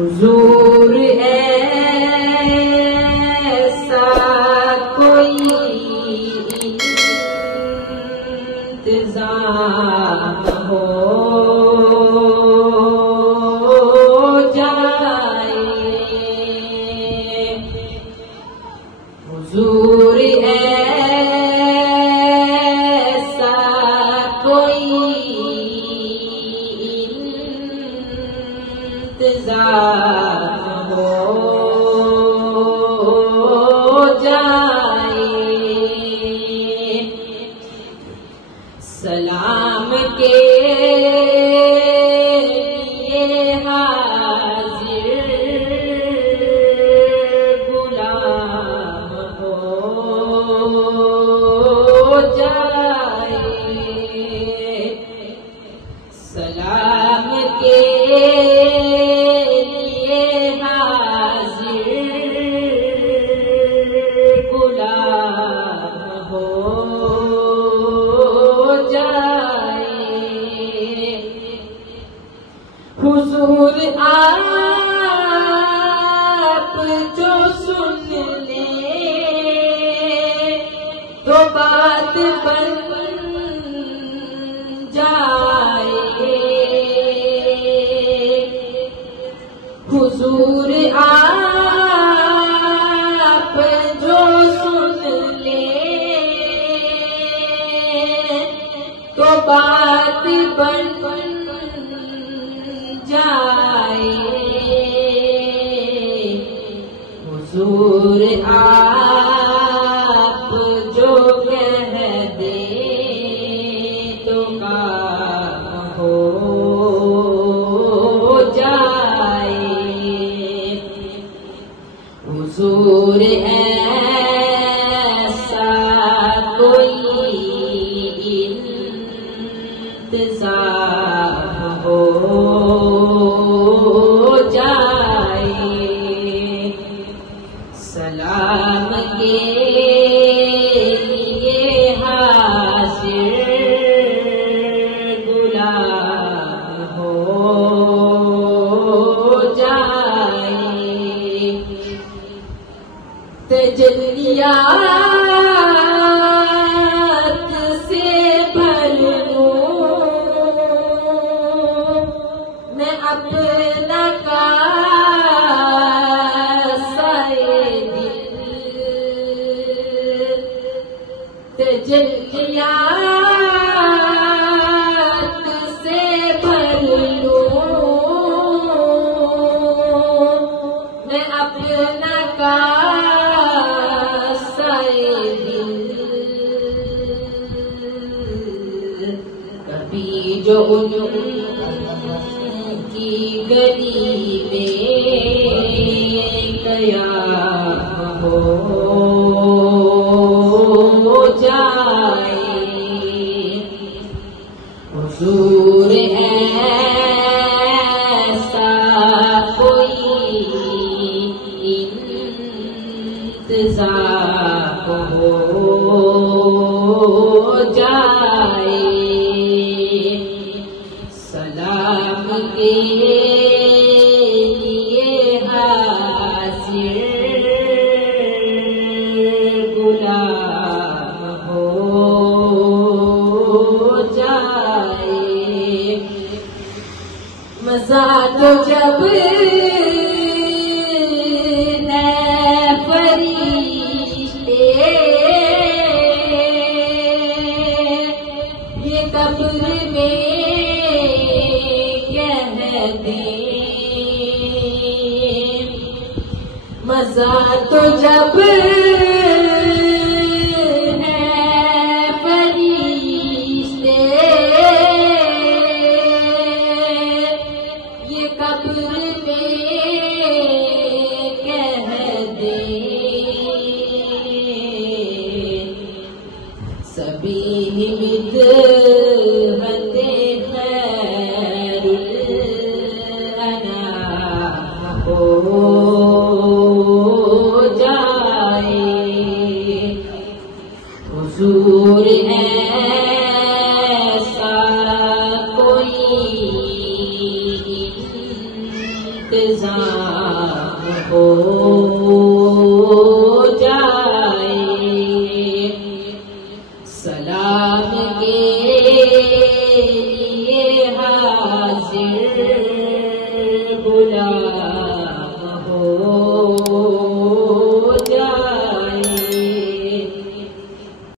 حضور ایسا کوئی انتظام ہو جائے، حضور ایسا کوئی انتظام ہو جائے، سلام کے لیے حاضر غلام ہو جائے، سلام کے حضور آپ جو سن لیں تو بات بن جائے، حضور آپ جو سن لیں تو بات بن جائے، حضور آپ جو کہہ دیں تو کام ہو جائے، حضور ایسا کوئی انتظام ہو جائے، سلام کے لیے حاضر غلام ہو جائے، تجلیات سے بھر لوں میں اپنا تجلیات سے بھر لوں میں اپنا کاسۂ دل، کبھی جو ان کی گلی میں قیام ہو جائے، حضور ایسا کوئی انتظام ہو جائے، سلام کے لیے حاضر غلام ہو جائے، مزہ تو جب ہے فرشتے یہ قبر میں کہہ دیں، مزہ تو جب سبھی مدحت خیر الانام ہو جائے، حضور ایسا کوئی انتظام ہو جائے سلام کے لیے حاضر